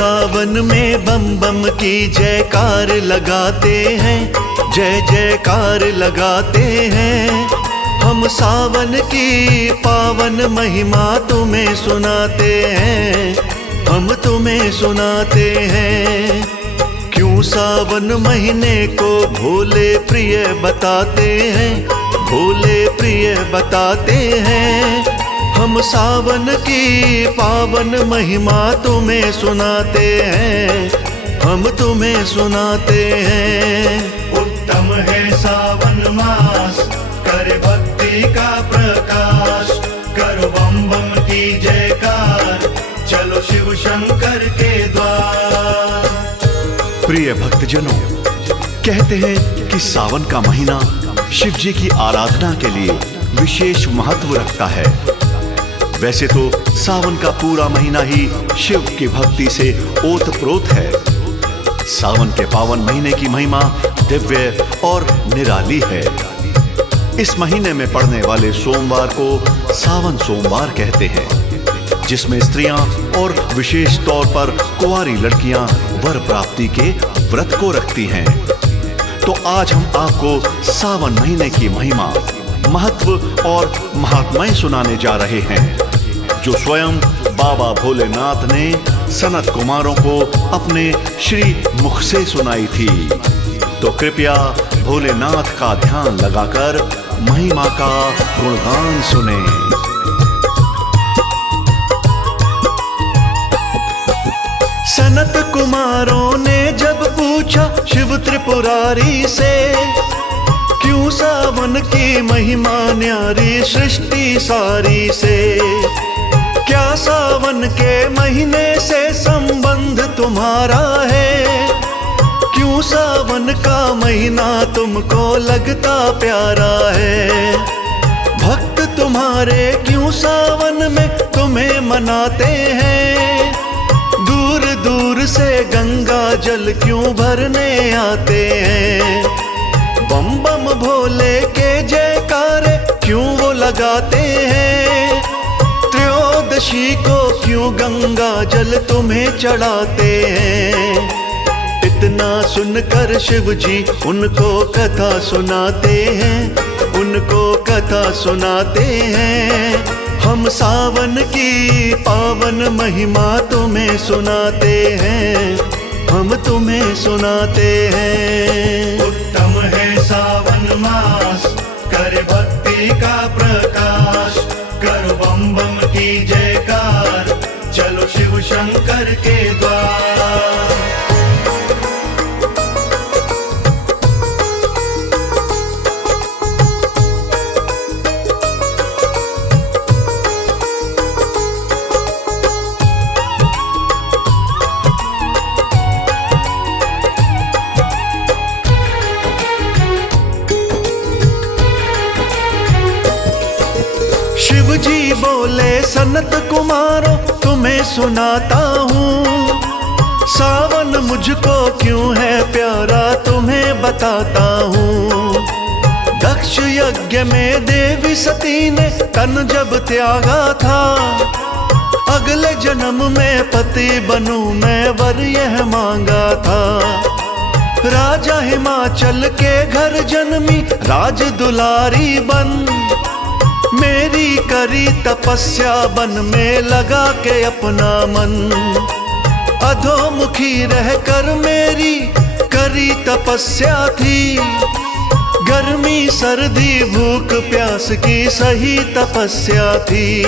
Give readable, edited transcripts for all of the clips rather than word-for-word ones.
सावन में बम बम की जयकार लगाते हैं, जय जयकार लगाते हैं। हम सावन की पावन महिमा तुम्हें सुनाते हैं, हम तुम्हें सुनाते हैं। क्यों सावन महीने को भोले प्रिय बताते हैं, भोले प्रिय बताते हैं। हम सावन की पावन महिमा तुम्हें सुनाते हैं, हम तुम्हें सुनाते हैं। उत्तम है सावन मास, करे भक्ति का प्रकाश। करो बम बम की जयकार, चलो शिव शंकर के द्वार। प्रिय भक्तजनों, कहते हैं कि सावन का महीना शिव जी की आराधना के लिए विशेष महत्व रखता है। वैसे तो सावन का पूरा महीना ही शिव की भक्ति से ओतप्रोत है। सावन के पावन महीने की महिमा दिव्य और निराली है। इस महीने में पड़ने वाले सोमवार को सावन सोमवार कहते हैं, जिसमें स्त्रियां और विशेष तौर पर कुंवारी लड़कियां वर प्राप्ति के व्रत को रखती हैं। तो आज हम आपको सावन महीने की महिमा, महत्व और महात्म्य सुनाने जा रहे हैं, जो स्वयं बाबा भोलेनाथ ने सनत कुमारों को अपने श्री मुख से सुनाई थी। तो कृपया भोलेनाथ का ध्यान लगाकर महिमा का गुणगान सुने। सनत कुमारों ने जब पूछा शिव त्रिपुरारी से, क्यों सावन की महिमा न्यारी सृष्टि सारी से। क्या सावन के महीने से संबंध तुम्हारा है, क्यों सावन का महीना तुमको लगता प्यारा है। भक्त तुम्हारे क्यों सावन में तुम्हें मनाते हैं, दूर दूर से गंगा जल क्यों भरने आते हैं। बम बम भोले के जयकारे क्यों वो लगाते हैं, त्रयोदशी को क्यों गंगा जल तुम्हें चढ़ाते हैं। इतना सुनकर शिव जी उनको कथा सुनाते हैं, उनको कथा सुनाते हैं। हम सावन की पावन महिमा तुम्हें सुनाते हैं, हम तुम्हें सुनाते हैं। उत्तम है सावन मास, करे भक्ति का प्रकाश। करो बम बम की जयकार, चलो शिव शंकर के द्वार। शिव जी बोले सनत कुमारों तुम्हें सुनाता हूँ, सावन मुझको क्यों है प्यारा तुम्हें बताता हूँ। दक्ष यज्ञ में देवी सती ने तन जब त्यागा था, अगले जन्म में पति बनूं मैं वर यह मांगा था। राजा हिमाचल के घर जन्मी राज दुलारी बन, मेरी करी तपस्या बन में लगा के अपना मन। अधोमुखी रहकर मेरी करी तपस्या थी, गर्मी सर्दी भूख प्यास की सही तपस्या थी।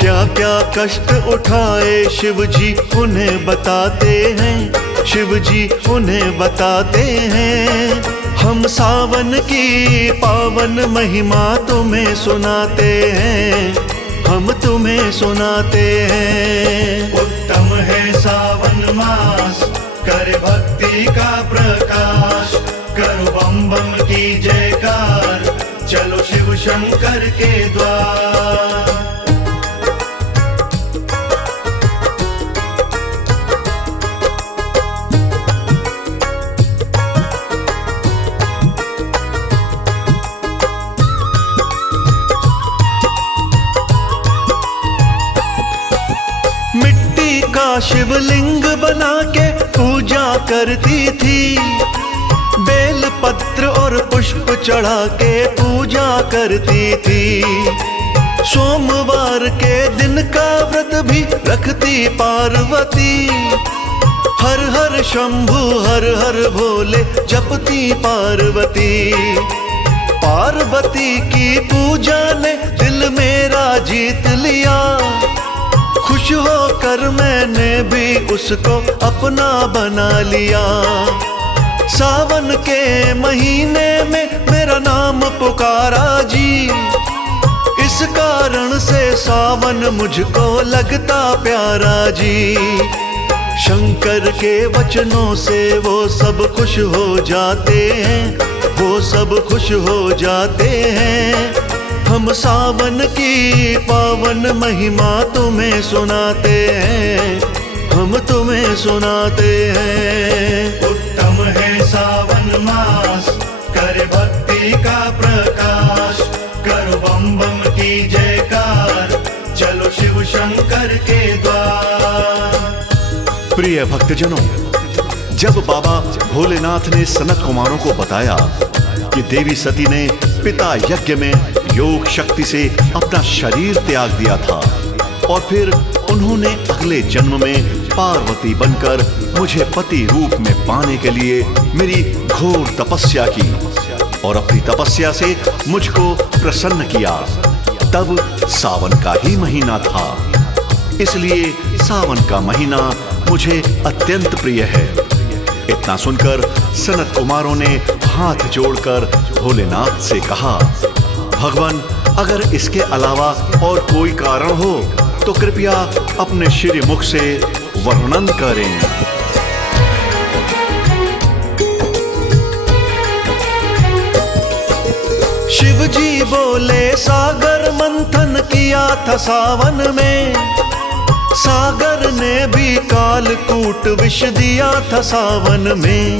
क्या क्या कष्ट उठाए शिव जी उन्हें बताते हैं, शिव जी उन्हें बताते हैं। हम सावन की पावन महिमा तुम्हें सुनाते हैं, हम तुम्हें सुनाते हैं। उत्तम है सावन मास, करे भक्ति का प्रकाश। करो बम बम की जयकार, चलो शिव शंकर के द्वार। शिवलिंग करती थी, बेल पत्र और पुष्प चढ़ा के पूजा करती थी। सोमवार के दिन का व्रत भी रखती पार्वती, हर हर शंभु हर हर भोले जपती पार्वती। पार्वती की पूजा ने दिल मेरा जीत लिया, खुश होकर मैंने भी उसको अपना बना लिया। सावन के महीने में मेरा नाम पुकारा जी, इस कारण से सावन मुझको लगता प्यारा जी। शंकर के वचनों से वो सब खुश हो जाते हैं, वो सब खुश हो जाते हैं। हम सावन की पावन महिमा तुम्हें सुनाते हैं, हम तुम्हें सुनाते हैं। उत्तम है सावन मास, करे भक्ति का प्रकाश। करो बम बम की जयकार, चलो शिव शंकर के द्वार। प्रिय भक्तजनों, जब बाबा भोलेनाथ ने सनत कुमारों को बताया कि देवी सती ने पिता यज्ञ में योग शक्ति से अपना शरीर त्याग दिया था और फिर उन्होंने अगले जन्म में पार्वती बनकर मुझे पति रूप में पाने के लिए मेरी घोर तपस्या की और अपनी तपस्या से मुझको प्रसन्न किया, तब सावन का ही महीना था। इसलिए सावन का महीना मुझे अत्यंत प्रिय है। इतना सुनकर सनत कुमारों ने हाथ जोड़कर भोलेनाथ से कहा, भगवान, अगर इसके अलावा और कोई कारण हो तो कृपया अपने श्री मुख से वर्णन करें। शिव जी बोले, सागर मंथन किया था सावन में, सागर ने भी कालकूट विष दिया था सावन में।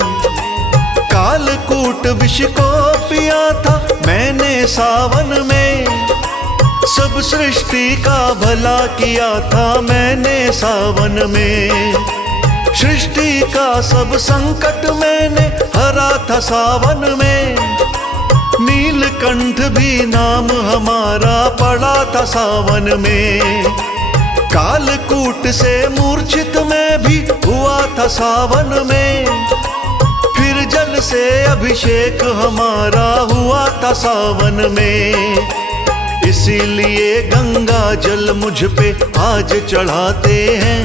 कालकूट विष को पिया था मैंने सावन में, सब सृष्टि का भला किया था मैंने सावन में। सृष्टि का सब संकट मैंने हरा था सावन में, नीलकंठ भी नाम हमारा पड़ा था सावन में। कालकूट से मूर्छित मैं भी हुआ था सावन में, फिर जल से अभिषेक हमारा हुआ था सावन में। इसीलिए गंगा जल मुझ पे आज चढ़ाते हैं,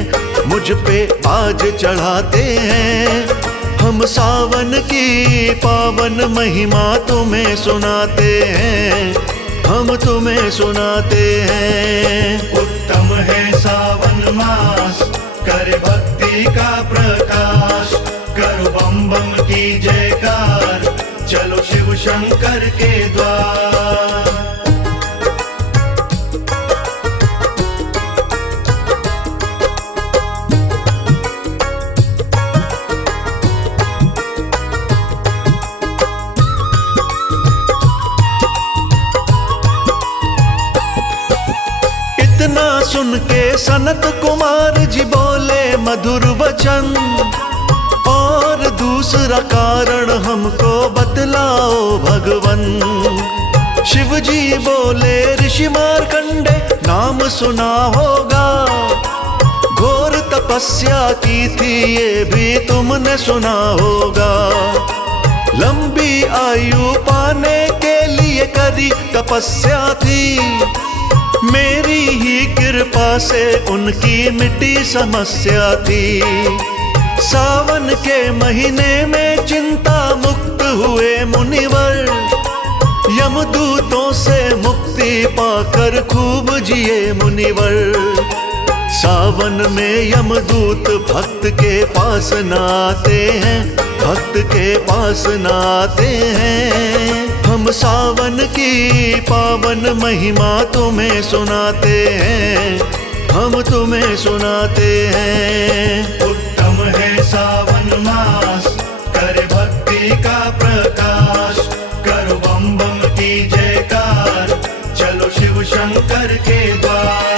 मुझ पे आज चढ़ाते हैं। हम सावन की पावन महिमा तुम्हें सुनाते हैं, हम तुम्हें सुनाते हैं। उत्तम है सावन मास, करे भक्ति का प्रकाश। करो बम बम की जयकार, चलो शिव शंकर के द्वार। इतना सुन के सनत कुमार जी बोले मधुर वचन, और दूसरा कारण हमको बतलाओ भगवन। शिव जी बोले, ऋषि मार्कंडे नाम सुना होगा, घोर तपस्या की थी ये भी तुमने सुना होगा। लंबी आयु पाने के लिए करी तपस्या थी, मेरी ही कृपा से उनकी मिटी समस्या थी। सावन के महीने में चिंता मुक्त हुए मुनिवर, यमदूतों से मुक्ति पाकर खूब जिए मुनिवर। सावन में यमदूत भक्त के पास न आते हैं, भक्त के पास न आते हैं। हम सावन की पावन महिमा तुम्हें सुनाते हैं, हम तुम्हें सुनाते हैं। उत्तम है सावन मास, करे भक्ति का प्रकाश। करो बम बम की जयकार, चलो शिव शंकर के द्वार।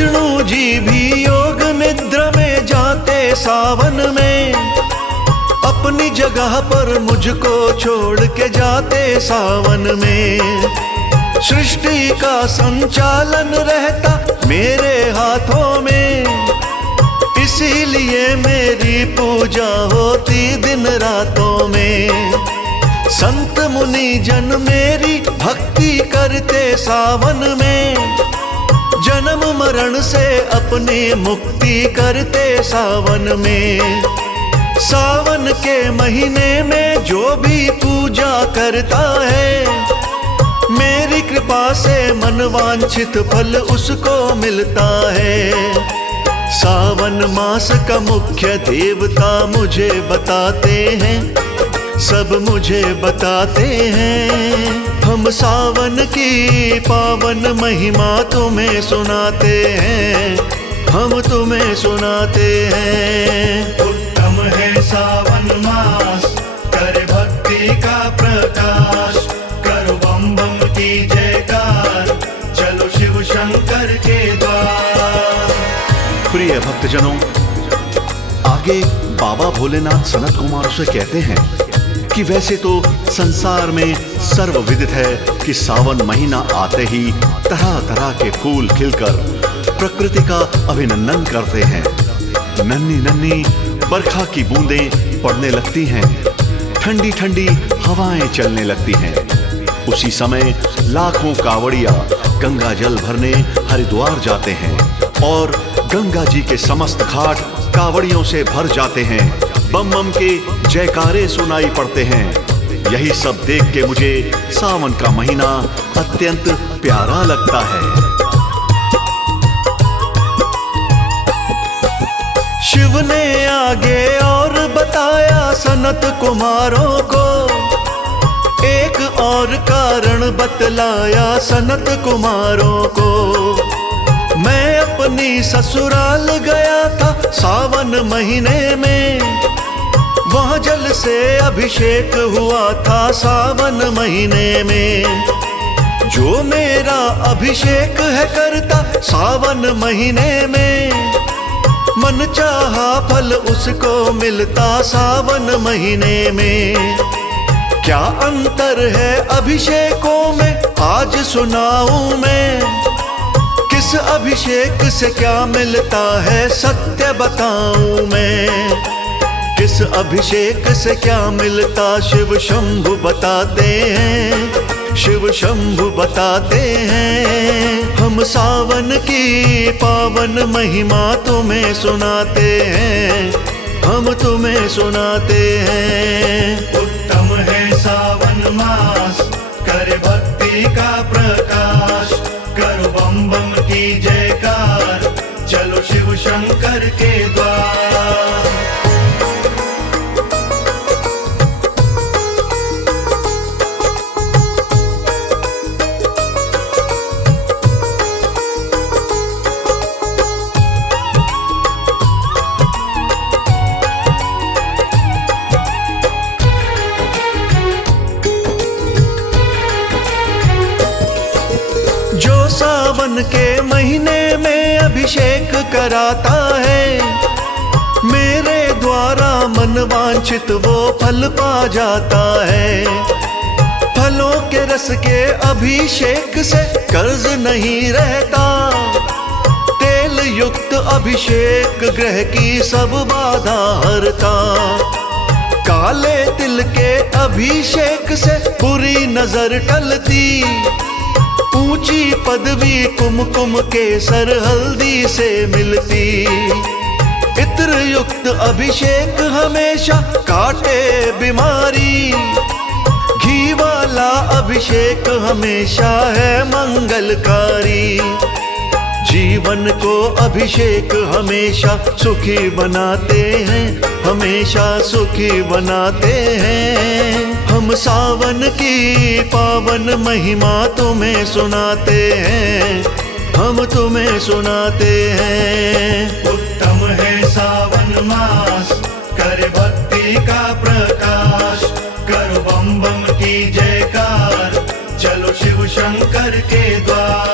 विष्णु जी भी योग निद्रा में जाते सावन में, अपनी जगह पर मुझको छोड़ के जाते सावन में। सृष्टि का संचालन रहता मेरे हाथों में, इसीलिए मेरी पूजा होती दिन रातों में। संत मुनि जन मेरी भक्ति करते सावन में, जन्म मरण से अपनी मुक्ति करते सावन में। सावन के महीने में जो भी पूजा करता है, मेरी कृपा से मनवांछित फल उसको मिलता है। सावन मास का मुख्य देवता मुझे बताते हैं, सब मुझे बताते हैं। हम सावन की पावन महिमा तुम्हें सुनाते हैं, हम तुम्हें सुनाते हैं। उत्तम है सावन मास, कर भक्ति का प्रकाश, करो बम बम की जयकार, चलो शिव शंकर के द्वार। प्रिय भक्तजनों, आगे बाबा भोलेनाथ सनत कुमार से कहते हैं कि वैसे तो संसार में सर्वविदित है कि सावन महीना आते ही तरह तरह के फूल खिलकर प्रकृति का अभिनंदन करते हैं। नन्ही नन्ही बरखा की बूंदें पड़ने लगती हैं, ठंडी ठंडी हवाएं चलने लगती हैं। उसी समय लाखों कावड़िया गंगा जल भरने हरिद्वार जाते हैं और गंगा जी के समस्त घाट कावड़ियों से भर जाते हैं। बम बम के जयकारे सुनाई पड़ते हैं। यही सब देख के मुझे सावन का महीना अत्यंत प्यारा लगता है। शिव ने आगे और बताया सनत कुमारों को, एक और कारण बतलाया सनत कुमारों को। मैं अपनी ससुराल गया था सावन महीने में, वहाँ जल से अभिषेक हुआ था सावन महीने में। जो मेरा अभिषेक है करता सावन महीने में, मन चाहा फल उसको मिलता सावन महीने में। क्या अंतर है अभिषेकों में आज सुनाऊं मैं, किस अभिषेक से क्या मिलता है सत्य बताऊं मैं। किस अभिषेक से क्या मिलता शिव शंभु बताते हैं, शिव शंभु बताते हैं। हम सावन की पावन महिमा तुम्हें सुनाते हैं, हम तुम्हें सुनाते हैं। उत्तम है सावन मास, कर भक्ति का प्रकाश, करो बम बम की जयकार, चलो शिव शंकर के द्वार। सावन के महीने में अभिषेक कराता है, मेरे द्वारा मनवांछित वो फल पा जाता है। फलों के रस के अभिषेक से कर्ज नहीं रहता, तेल युक्त अभिषेक ग्रह की सब बाधा हरता। काले तिल के अभिषेक से बुरी नजर टलती, ऊंची पदवी कुमकुम केसर हल्दी से मिलती। इत्र युक्त अभिषेक हमेशा काटे बीमारी, घी वाला अभिषेक हमेशा है मंगलकारी। जीवन को अभिषेक हमेशा सुखी बनाते हैं, हमेशा सुखी बनाते हैं। हम सावन की पावन महिमा तुम्हें सुनाते हैं, हम तुम्हें सुनाते हैं। उत्तम है सावन मास, कर भक्ति का प्रकाश, करो बम बम की जयकार, चलो शिव शंकर के द्वार।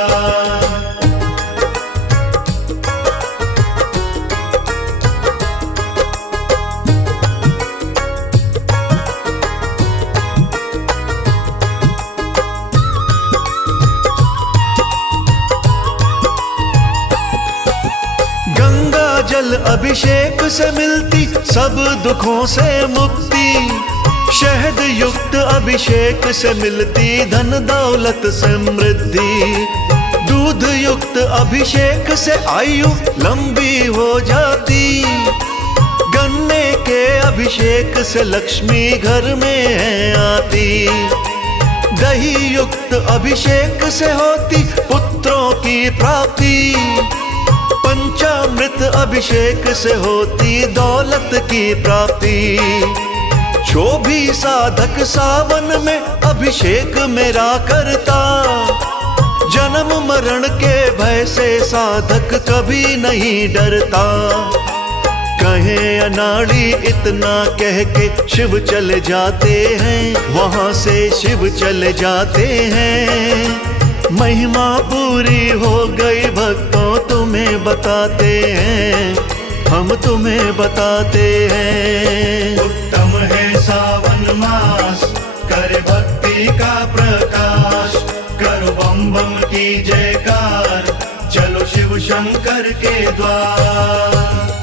अभिषेक से मिलती सब दुखों से मुक्ति, शहद युक्त अभिषेक से मिलती धन दौलत समृद्धि, दूध युक्त अभिषेक से आयु लंबी हो जाती, गन्ने के अभिषेक से लक्ष्मी घर में है आती, दही युक्त अभिषेक से होती पुत्रों की प्राप्ति, पंचामृत अभिषेक से होती दौलत की प्राप्ति। जो भी साधक सावन में अभिषेक मेरा करता, जन्म मरण के भय से साधक कभी नहीं डरता। कहे अनाड़ी इतना कह के शिव चले जाते हैं, वहां से शिव चले जाते हैं। महिमा पूरी हो गई भक्तों तुम्हें बताते हैं, हम तुम्हें बताते हैं। उत्तम है सावन मास, करे भक्ति का प्रकाश, करो बम बम की जयकार, चलो शिव शंकर के द्वार।